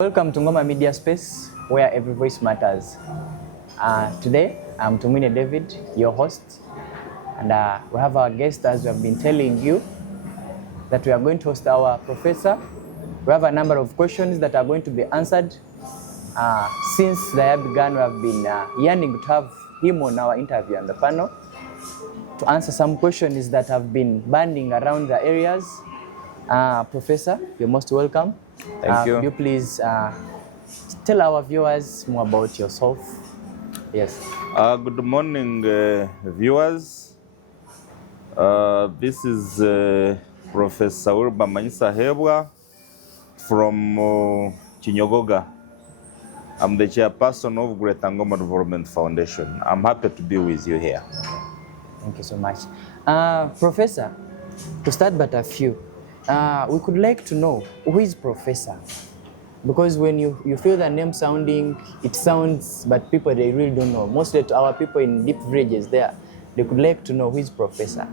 Welcome to Ngoma Media Space, where every voice matters. Today, I'm Tumine David, your host, and we have our guest, as we have been telling you, that we are going to host our professor. We have a number of questions that are going to be answered. Since the year began, we have been yearning to have him on our interview on the panel to answer some questions that have been banding around the areas. Professor, you're most welcome. Thank you. Could you please tell our viewers more about yourself? Yes. Good morning, viewers. This is Professor Wilber Hebwa from Chinyogoga. I'm the chairperson of Great Ngoma Development Foundation. I'm happy to be with you here. Thank you so much. Professor, to start but a few, we could like to know who is Professor? Because when you feel the name sounding, it sounds, but people, they really don't know. Mostly to our people in deep villages there, they could like to know who is Professor.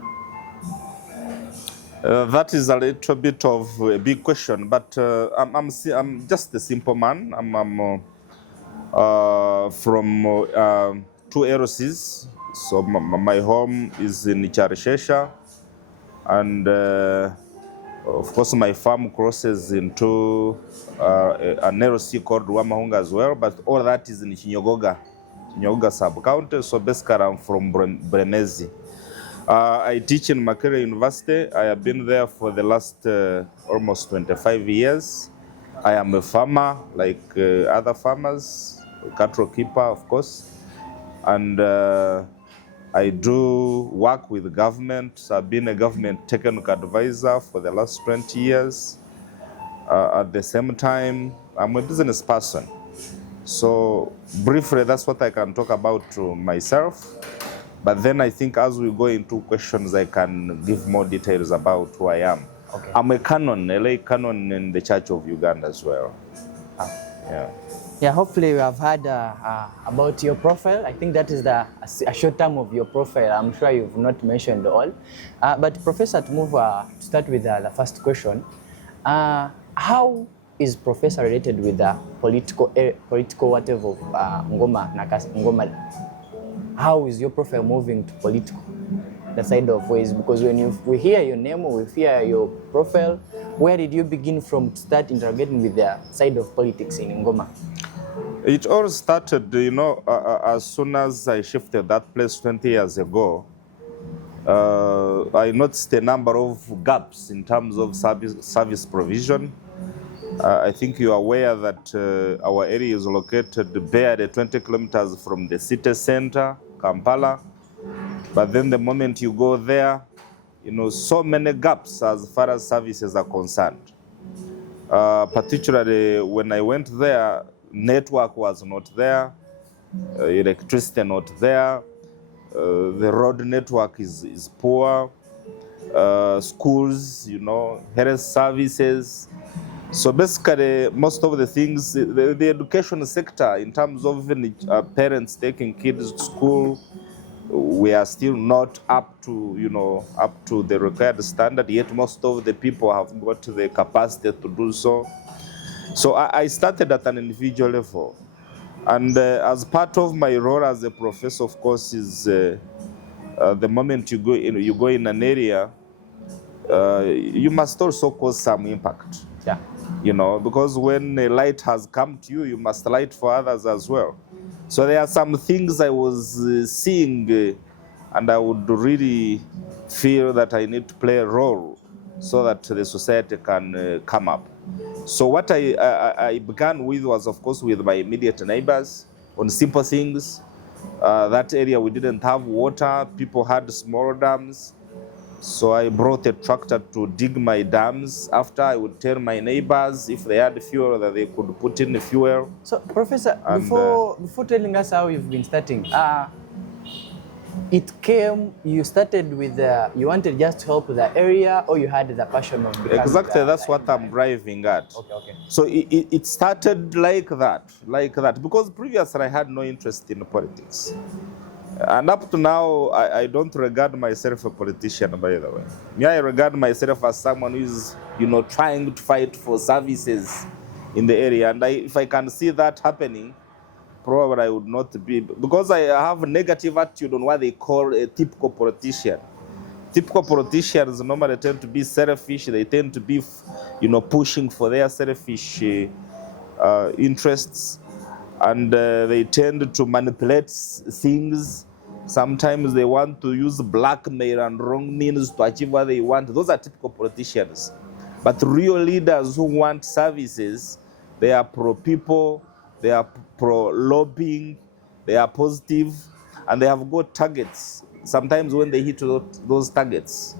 That is a little bit of a big question, but I'm just a simple man. I'm from two LCs. So my home is in Charishesha, and of course my farm crosses into an LC called Wamahunga as well, but all that is in Chinyogoga sub-county. So basically I'm from Bremezi. I teach in Makerere University. I have been there for the last almost 25 years. I am a farmer like other farmers, cattle keeper of course, and I do work with government. So I've been a government technical advisor for the last 20 years. At the same time, I'm a business person. So briefly, that's what I can talk about to myself. But then I think as we go into questions, I can give more details about who I am. Okay. I'm a canon, a lay canon in the Church of Uganda as well. Yeah. Yeah, hopefully we have heard about your profile. I think that is a short term of your profile. I'm sure you've not mentioned all. But Professor, to start with the first question, how is Professor related with the political whatever of Ngoma? How is your profile moving to political, the side of ways? Because when we hear your name, we hear your profile, where did you begin from to start interrogating with the side of politics in Ngoma? It all started, as soon as I shifted that place 20 years ago. I noticed a number of gaps in terms of service provision. I think you are aware that our area is located barely 20 kilometers from the city center, Kampala. But then the moment you go there, so many gaps as far as services are concerned. Particularly when I went there, network was not there, electricity not there, the road network is poor, schools, health services. So basically, most of the things, the education sector, in terms of even parents taking kids to school, we are still not up to, up to the required standard. Yet most of the people have got the capacity to do so. So I started at an individual level, and as part of my role as a professor, of course, is the moment you go in an area, you must also cause some impact. Yeah. Because when a light has come to you, you must light for others as well. So there are some things I was seeing, and I would really feel that I need to play a role so that the society can come up. So what I began with was, of course, with my immediate neighbors on simple things. That area, we didn't have water. People had small dams. So I brought a tractor to dig my dams. After, I would tell my neighbors if they had fuel that they could put in the fuel. So, Professor, before telling us how you've been starting, you started with, you wanted just to help the area, or you had the passion of becoming Exactly, that's what I'm driving at. Okay. So it started like that, because previously I had no interest in politics. And up to now, I don't regard myself a politician, by the way. I regard myself as someone who is, trying to fight for services in the area. And if I can see that happening, probably I would not be, because I have a negative attitude on what they call a typical politician. Typical politicians normally tend to be selfish. They tend to be, pushing for their selfish interests, and they tend to manipulate things. Sometimes they want to use blackmail and wrong means to achieve what they want. Those are typical politicians. But real leaders who want services, they are pro-people, they are pro-lobbying, they are positive, and they have got targets. Sometimes when they hit those targets,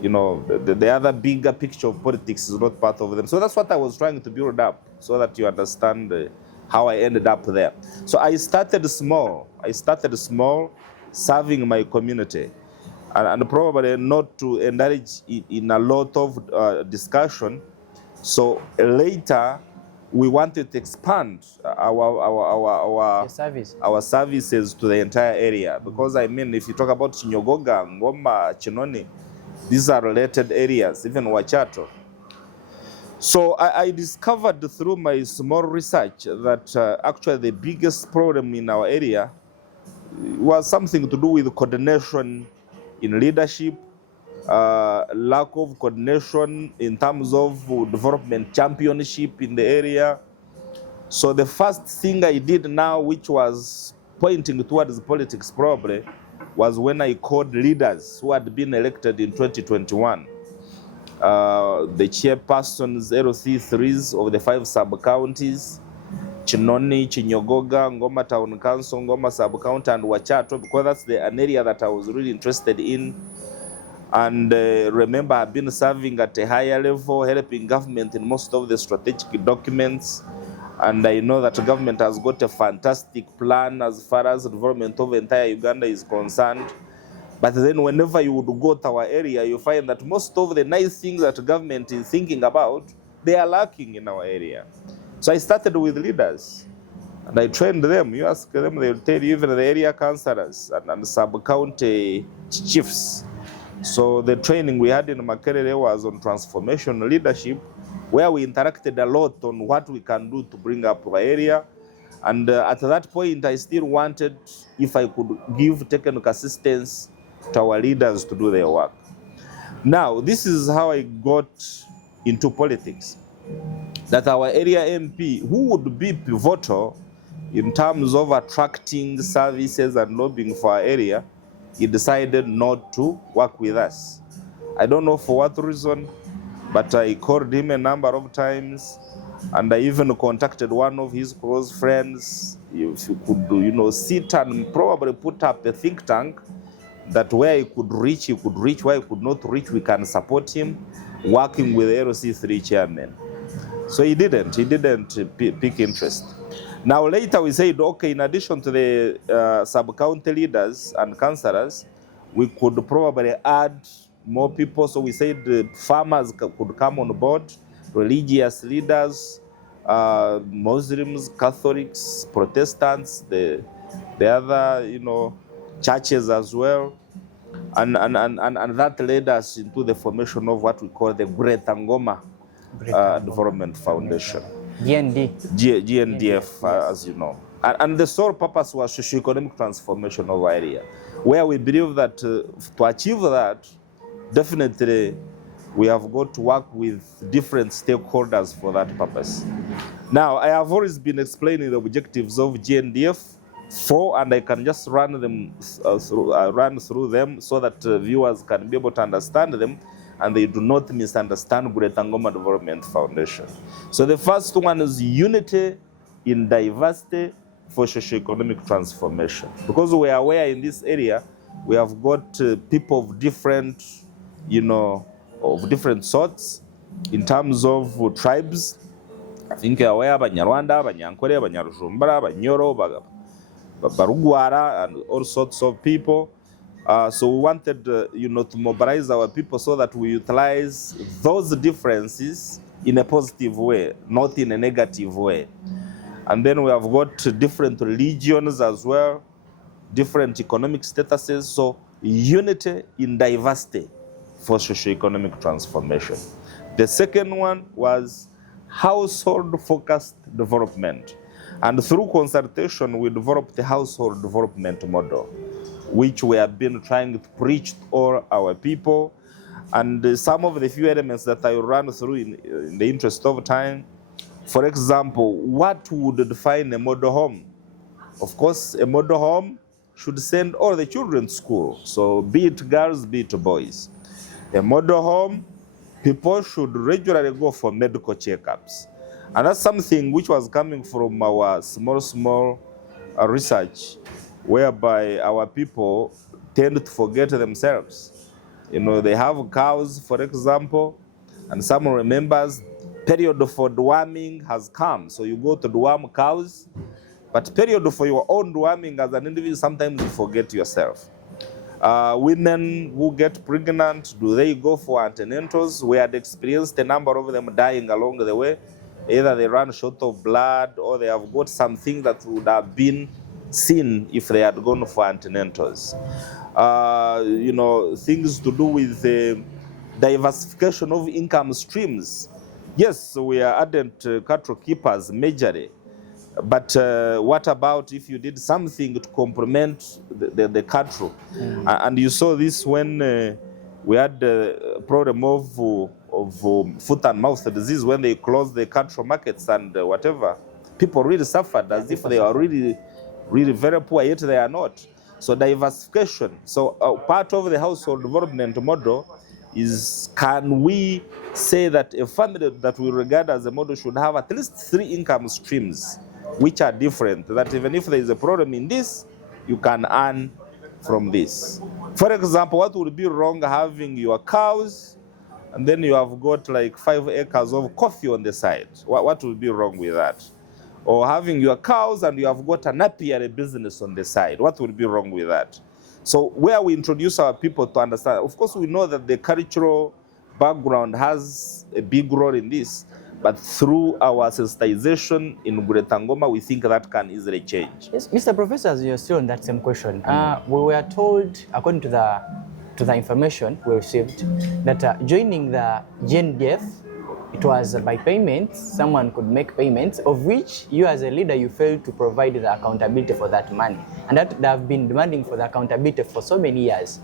the other bigger picture of politics is not part of them. So that's what I was trying to build up, so that you understand how I ended up there. So I started small. Serving my community, and probably not to indulge in a lot of discussion. So later, we wanted to expand our services to the entire area, because if you talk about Chinyogoga, Ngoma, Chinoni, these are related areas, even Wachato. So I discovered through my small research that actually the biggest problem in our area was something to do with coordination in leadership, lack of coordination in terms of development championship in the area. So the first thing I did now, which was pointing towards politics probably, was when I called leaders who had been elected in 2021. The chairpersons, LC3s of the 5 sub-counties, Chinoni, Chinyogoga, Ngoma Town Council, Ngoma Sub-County, and Wachato, because that's an area that I was really interested in. And remember, I've been serving at a higher level, helping government in most of the strategic documents. And I know that the government has got a fantastic plan as far as the development of entire Uganda is concerned. But then whenever you would go to our area, you find that most of the nice things that the government is thinking about, they are lacking in our area. So I started with leaders, and I trained them. You ask them, they'll tell you, even the area councillors and sub-county chiefs. So the training we had in Makerere was on transformation leadership, where we interacted a lot on what we can do to bring up our area. And at that point, I still wanted, if I could give technical assistance to our leaders to do their work. Now, this is how I got into politics. That our area MP, who would be pivotal in terms of attracting services and lobbying for our area, he decided not to work with us. I don't know for what reason, but I called him a number of times, and I even contacted one of his close friends. If you could, sit and probably put up a think tank that where he could reach, where he could not reach, we can support him, working with LC3 chairman. So he didn't pick interest. Now later we said, okay, in addition to the sub-county leaders and councillors, we could probably add more people. So we said farmers could come on board, religious leaders, Muslims, Catholics, Protestants, the other, churches as well. And that led us into the formation of what we call the Great Ngoma Development Foundation. GNDF, as you know. And the sole purpose was socio-economic transformation of our area, where we believe that to achieve that, definitely we have got to work with different stakeholders for that purpose. Now, I have always been explaining the objectives of GNDF, and I can just run through them so that viewers can be able to understand them, and they do not misunderstand Great Ngoma Development Foundation. So the first one is unity in diversity for socio-economic transformation. Because we are aware in this area, we have got people of different, of different sorts in terms of tribes. I think we are aware Banyarwanda, Banyankore, Banyarujumbura, Banyoro, Barugwara, and all sorts of people. So we wanted, to mobilize our people so that we utilize those differences in a positive way, not in a negative way. And then we have got different religions as well, different economic statuses. So unity in diversity for socio-economic transformation. The second one was household-focused development. And through consultation, we developed the household development model, which we have been trying to preach to all our people. And some of the few elements that I will run through in the interest of time. For example, what would define a model home? Of course, a model home should send all the children to school. So be it girls, be it boys. A model home, people should regularly go for medical checkups. And that's something which was coming from our small research, whereby our people tend to forget themselves. You know, they have cows, for example, and someone remembers period for deworming has come. So you go to deworm cows, but period for your own deworming as an individual, sometimes you forget yourself. Women who get pregnant, do they go for antenatals? We had experienced a number of them dying along the way. Either they run short of blood or they have got something that would have been seen if they had gone for antenatals. You know, things to do with the diversification of income streams. Yes, we are ardent cattle keepers majorly. But what about if you did something to complement the cattle? And you saw this when we had the problem of foot and mouth disease when they closed the cattle markets and whatever. People really suffered as if they are really very poor, yet they are not. So diversification. So part of the household development model is, can we say that a family that we regard as a model should have at least 3 income streams which are different, that even if there is a problem in this, you can earn from this. For example, what would be wrong having your cows and then you have got like 5 acres of coffee on the side? What would be wrong with that? Or having your cows and you have got an apiary business on the side? What would be wrong with that? So where we introduce our people to understand, of course we know that the cultural background has a big role in this, but through our sensitization in Greater Ngoma, we think that can easily change. Yes, Mr. Professor, as you're still on that same question, we were told, according to the information we received, that joining the GNDF, it was by payments. Someone could make payments, of which you as a leader, you failed to provide the accountability for that money. And that they have been demanding for the accountability for so many years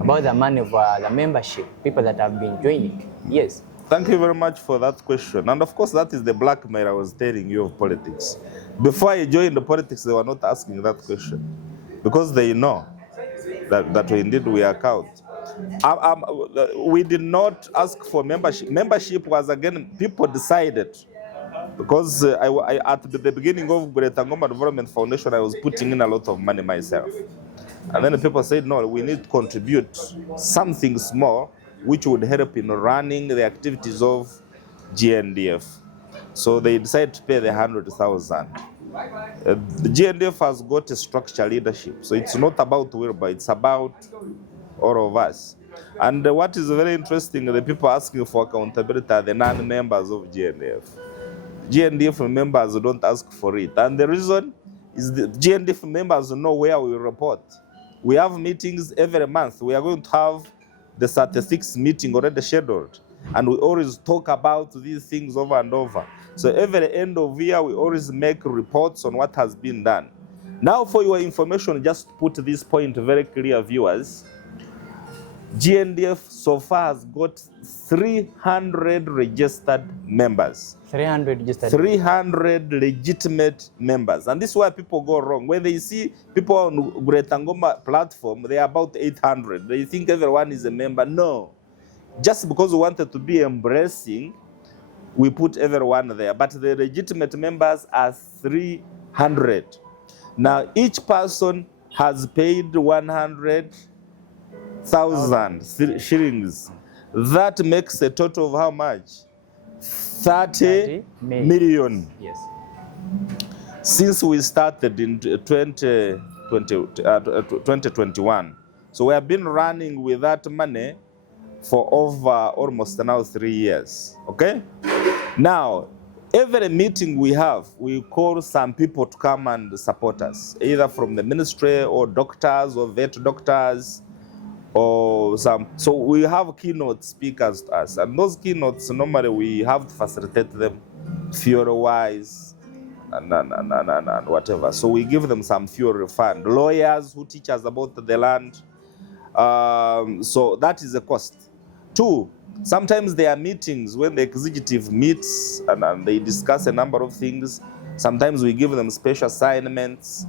about the money of the membership, people that have been joining. Yes. Thank you very much for that question. And of course, that is the blackmail I was telling you of politics. Before I joined the politics, they were not asking that question because they know that indeed we are count. We did not ask for membership. Membership was, again, people decided. Because I at the beginning of Greater Ngoma Development Foundation, I was putting in a lot of money myself. And then the people said, no, we need to contribute something small which would help in running the activities of GNDF. So they decided to pay the 100,000. The GNDF has got a structured leadership. So it's not about Wilber, it's about all of us. And what is very interesting, the people asking for accountability are the non-members of GNDF. GNDF members don't ask for it. And the reason is the GNDF members know where we report. We have meetings every month. We are going to have the 36th meeting already scheduled. And we always talk about these things over and over. So every end of year, we always make reports on what has been done. Now, for your information, just put this point very clear, viewers. GNDF so far has got 300 registered members. 300 registered. 300 legitimate members. And this is where people go wrong. When they see people on Greater Ngoma platform, they are about 800. They think everyone is a member. No. Just because we wanted to be embracing, we put everyone there. But the legitimate members are 300. Now, each person has paid 100,000 shillings. That makes a total of how much? 30 million. Yes. Since we started in 2021. So we have been running with that money for over almost now 3 years. Okay? Now, every meeting we have, we call some people to come and support us, either from the ministry or doctors or vet doctors or some. So we have keynote speakers to us, and those keynotes normally we have to facilitate them fuel-wise, and whatever. So we give them some fuel refund. Lawyers who teach us about the land. So that is a cost. Two, sometimes there are meetings when the executive meets and they discuss a number of things. Sometimes we give them special assignments.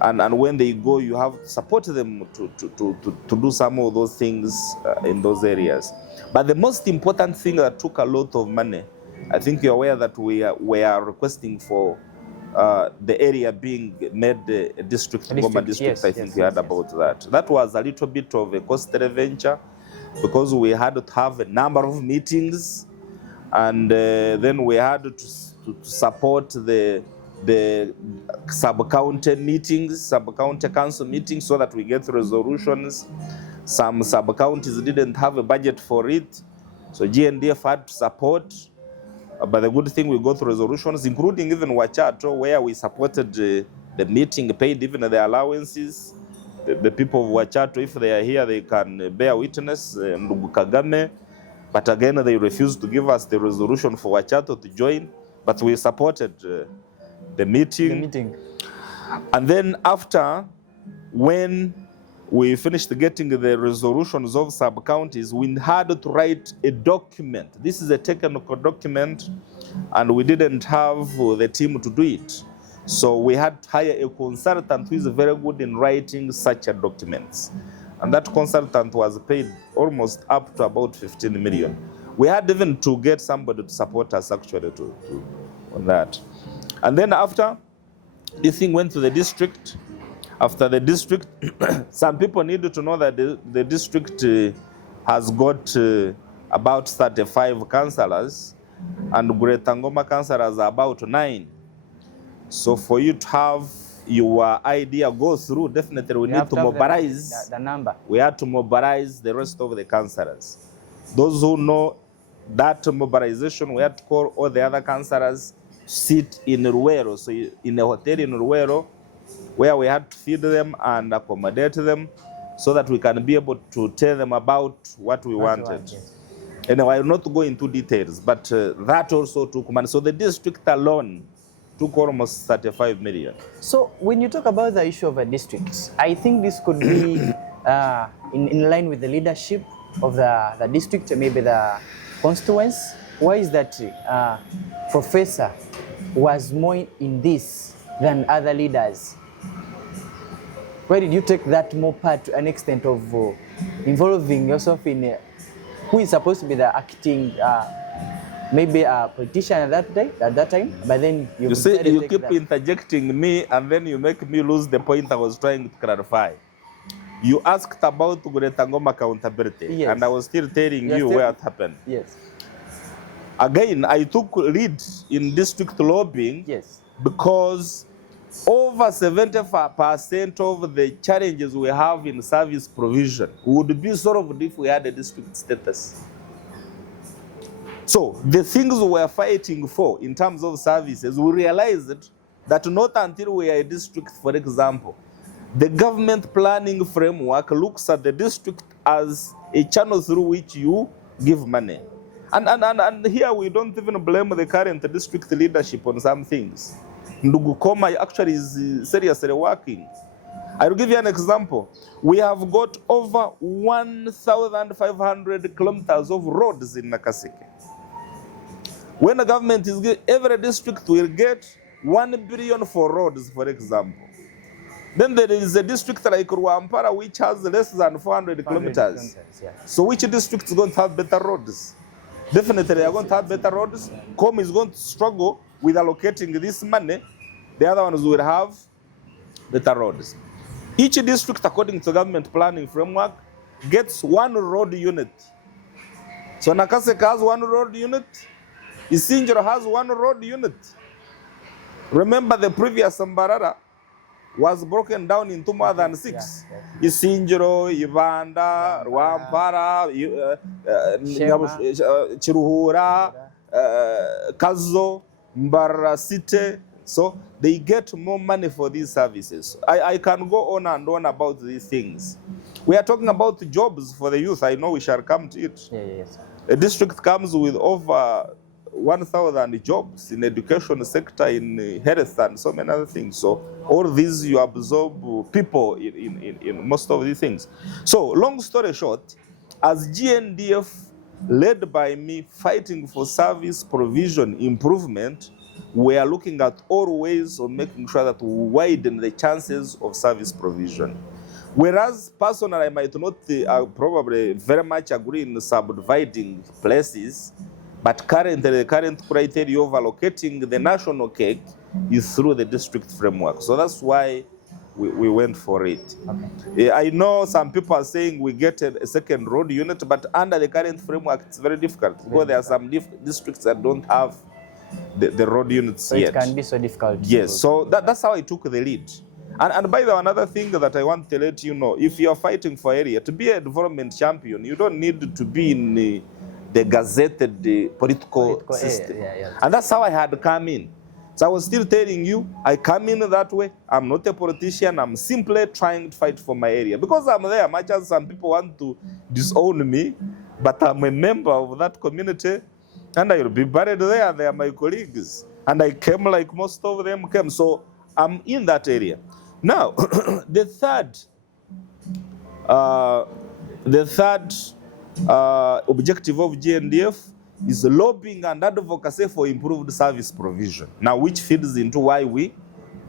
And when they go, you have to support them to do some of those things in those areas. But the most important thing that took a lot of money, I think you're aware that we are requesting for the area being made a district, Ngoma district. Yes, I think we heard about that. That was a little bit of a costly venture because we had to have a number of meetings, and then we had to support the sub-county meetings, sub-county council meetings, so that we get resolutions. Some sub-counties didn't have a budget for it, so GNDF had to support. But the good thing, we got resolutions, including even Wachato, where we supported the meeting, paid even the allowances. The people of Wachato, if they are here, they can bear witness, Ndugu Kagame. But again, they refused to give us the resolution for Wachato to join, but we supported the meeting. And then after, when we finished getting the resolutions of sub-counties, we had to write a document. This is a technical document, and we didn't have the team to do it. So we had to hire a consultant who is very good in writing such a documents. And that consultant was paid almost up to about 15 million. We had even to get somebody to support us actually on that. And then after, this thing went to the district. After the district, some people needed to know that the district has got about 35 councillors, and Greater Ngoma councillors are about 9. So for you to have your idea go through, definitely we need to mobilize the number. We had to mobilize the rest of the councillors. Those who know that mobilization, we had to call all the other councillors, sit in Ruero, so in a hotel in Ruero, where we had to feed them and accommodate them so that we can be able to tell them about what we wanted. Anyway, I will not go into details, but that also took money. So the district alone took almost 35 million. So when you talk about the issue of a district, I think this could be in line with the leadership of the district, maybe the constituents. Why is that Professor was more in this than other leaders? Why did you take that more part to an extent of involving yourself in who is supposed to be the acting, maybe a politician at that time, but then you say you keep interjecting me, and then you make me lose the point I was trying to clarify. You asked about Greater Ngoma accountability, yes, and I was still telling you where it happened. Yes. Again, I took lead in district lobbying, yes, because over 75% of the challenges we have in service provision would be solved if we had a district status. So the things we are fighting for in terms of services, we realized that not until we are a district, for example, the government planning framework looks at the district as a channel through which you give money. And here we don't even blame the current district leadership on some things. Ndugu Koma actually is seriously working. I will give you an example. We have got over 1,500 kilometers of roads in Nakaseke. When the government is every district will get 1 billion for roads, for example. Then there is a district like Ruampara which has less than 400 kilometers. Yeah. So which district is going to have better roads? Definitely they are going to have better roads. Com is going to struggle with allocating this money. The other ones will have better roads. Each district, according to government planning framework, gets 1 road unit. So Nakaseke has 1 road unit. Isinjiro has 1 road unit. Remember the previous Mbarara was broken down into more than 6. Yeah. Isinjiro, Ivanda, Ruampara, Chiruhura, Kazo, Mbara City. So they get more money for these services. I can go on and on about these things. We are talking about jobs for the youth. I know we shall come to it. Yes. A district comes with over 1,000 jobs in education sector, in health, and so many other things. So all these, you absorb people in most of these things. So long story short, as GNDF, led by me, fighting for service provision improvement, we are looking at all ways of making sure that we widen the chances of service provision. Whereas personally, I might not probably very much agree in subdividing places, but currently the current criteria of allocating the national cake is through the district framework. So that's why we went for it. Okay. I know some people are saying we get a second road unit, but under the current framework, it's very difficult because there are some districts that don't have the road units so yet. It can be so difficult. Yes, so that's how I took the lead. And by the way, another thing that I want to let you know, if you're fighting for area, to be a development champion, you don't need to be in the gazetted political system. And that's how I had come in. So I was still telling you, I come in that way. I'm not a politician. I'm simply trying to fight for my area. Because I'm there, much as some people want to disown me, but I'm a member of that community, and I will be buried there. They are my colleagues. And I came like most of them came. So I'm in that area. Now, the third objective of GNDF is lobbying and advocacy for improved service provision. Now, which feeds into why we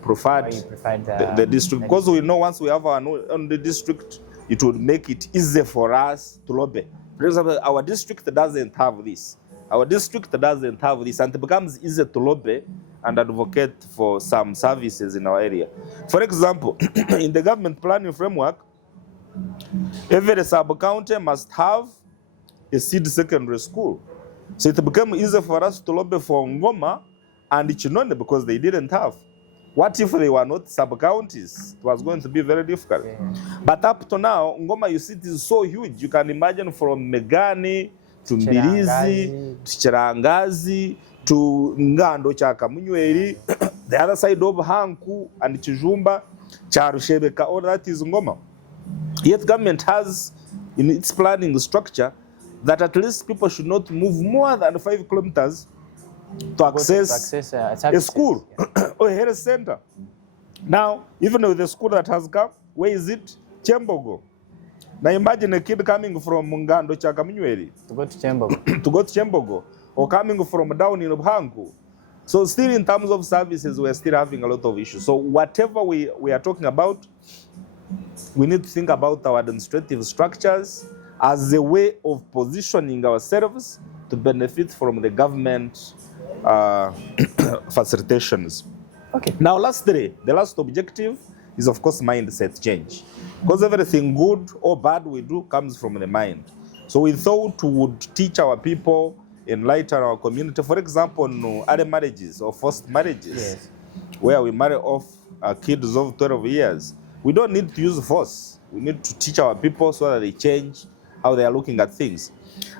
preferred the district. Because we know once we have our own district, it would make it easier for us to lobby. For example, our district doesn't have this. Our district doesn't have this, and it becomes easier to lobby and advocate for some services in our area. For example, in the government planning framework, every sub-county must have a seed secondary school. So it became easier for us to lobby for Ngoma and Chinone because they didn't have. What if they were not sub-counties? It was going to be very difficult. Yeah. But up to now, Ngoma, you see, it is so huge. You can imagine from Megani to Mbirizi, to Chirangazi, to Ngando Chakamunyweri, the other side of Hanku and Chijumba, Charushebeka, all that is Ngoma. Yet government has in its planning structure that at least people should not move more than 5 kilometers to access a school or a health center. Now, even with the school that has come, where is it? Chembogo. Now imagine a kid coming from Mungando Chakamunyweri to go to Chembogo. To go to Chembogo, or coming from down in Obhanku. So still in terms of services, we're still having a lot of issues. So whatever we are talking about, we need to think about our administrative structures as a way of positioning ourselves to benefit from the government facilitations. Okay. Now, lastly, the last objective is, of course, mindset change. Because everything good or bad we do comes from the mind. So we thought we would teach our people, enlighten our community. For example, no early marriages or forced marriages, yes, where we marry off kids of 12 years. We don't need to use force. We need to teach our people so that they change how they are looking at things.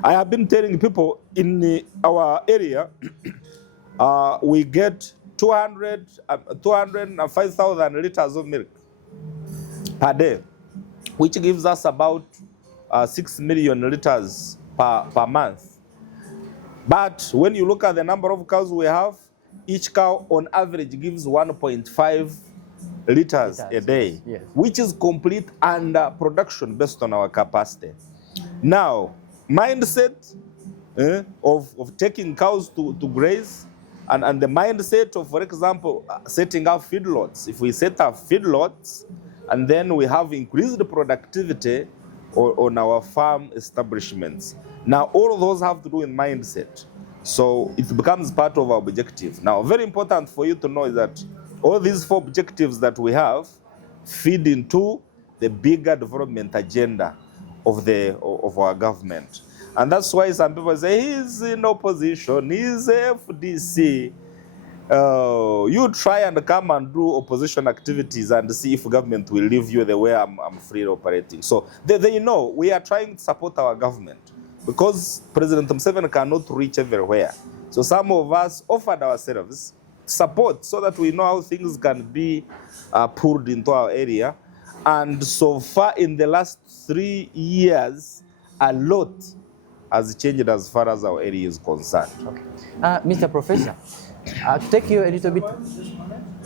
I have been telling people in our area, we get 205,000 liters of milk per day, which gives us about 6 million liters per month. But when you look at the number of cows we have, each cow on average gives 1.5 liters a day, yes, which is complete under production based on our capacity. Now, mindset of taking cows to graze, and the mindset of, for example, setting up feedlots. If we set up feedlots, and then we have increased productivity on our farm establishments. Now, all of those have to do with mindset. So it becomes part of our objective. Now, very important for you to know is that all these 4 objectives that we have feed into the bigger development agenda of our government. And that's why some people say, he's in opposition, he's FDC. You try and come and do opposition activities and see if government will leave you the way I'm free operating. So they know we are trying to support our government because President Museveni cannot reach everywhere. So some of us offered ourselves support so that we know how things can be pulled into our area. And so far in the last 3 years, a lot has changed as far as our area is concerned. Okay. Mr. Professor, to take you a little bit